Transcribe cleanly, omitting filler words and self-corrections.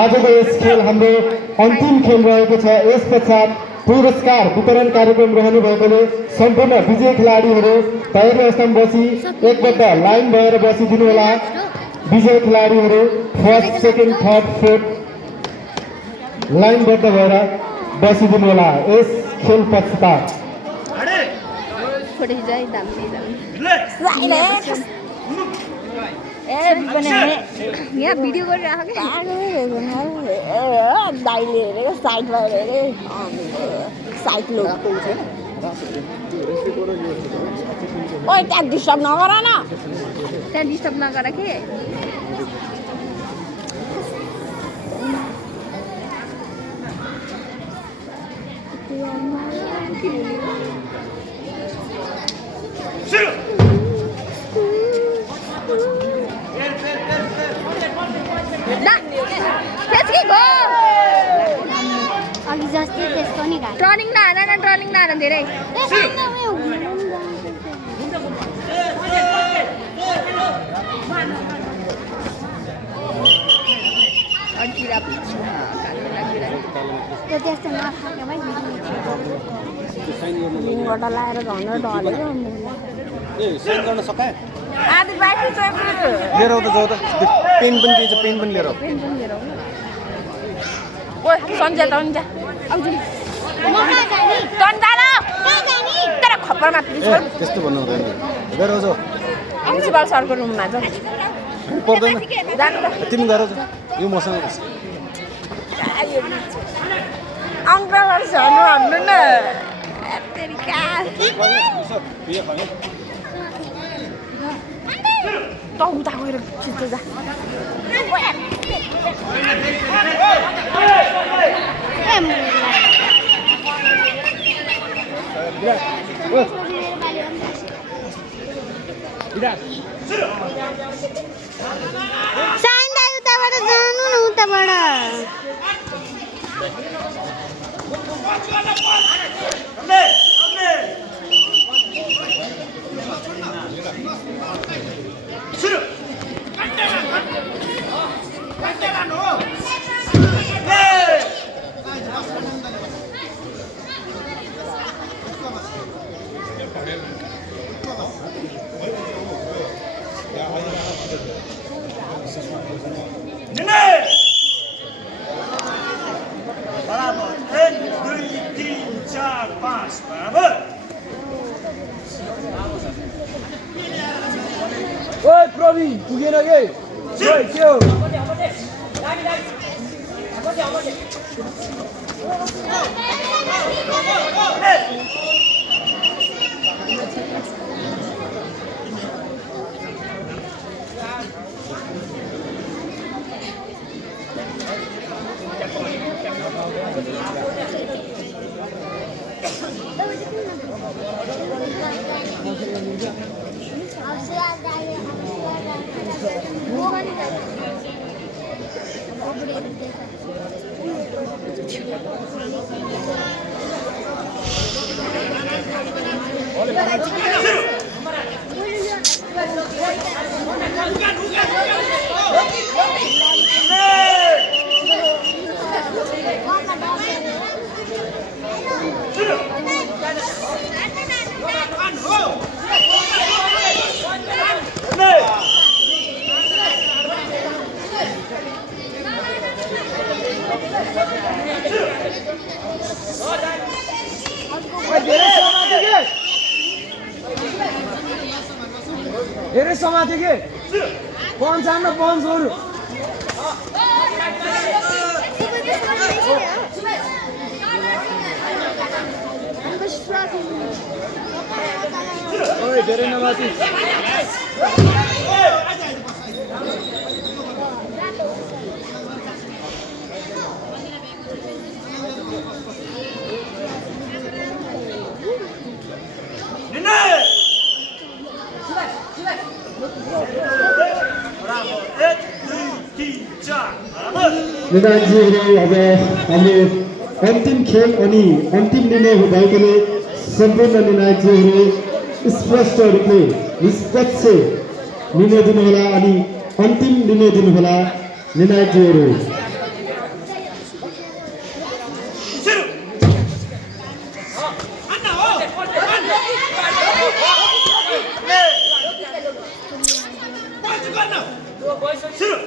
आजको यस खेल हाम्रो अन्तिम खेल रहेको छ। यस पश्चात पुरस्कार वितरण कार्यक्रम रहने भएकोले सम्पूर्ण विजयी खेलाडीहरू तयारी अवस्थामा बसी एकबद्ध लाइन भएर बसिदिनु होला। विजयी खेलाडीहरू फर्स्ट, सेकेन्ड, थर्ड, फोर्थ लाइनबद्ध भएर बसिदिनु होला। यस खेल पश्चात यहाँ भिडियो गरिरहेको दाइले हेरेको साइडमा हेरे साइड लो ओइ त्यहाँ डिस्टर्ब नगर न, त्यहाँ डिस्टर्ब नगर के। अघि जस्तै त्यसको नि गाडी टर्निङ नहार धेरै त्यो त्यस्तो नखाएको भए लिङबाट लाएर झन् डरेको आधी बाँकी छ लिएर आउँदा जाऊ त पेन पनि दिन्छ, पेन पनि लिएर आऊ। ओइ सन्जय त हुन्छ तर खप्परमा त्यस्तो भन्नु हुँदैन, लिएर आउँछ प्रिन्सिपल सरको रुममा जाउँ पर्दैन। जानु त तिमी गर यो मसँग बस। अङ्कलहरू छनु भन्नु न त उता गएर खिच्दै जा। साइन्दा उताबाट जानु न उताबाट ओइ प्रवीण पुगेन के के हो? धेरै समाथे के पञ्च आन्न पञ्चहरू धेरै नमाथि निदानजीहरू अब हाम्रो अन्तिम खेल अनि अन्तिम निर्णय भएकोले सम्पूर्ण निर्णायकजीहरू स्पष्ट रूपले निष्पक्ष निर्णय दिनुहोला अनि अन्तिम निर्णय दिनुहोला। निर्णायकजीहरू Zero.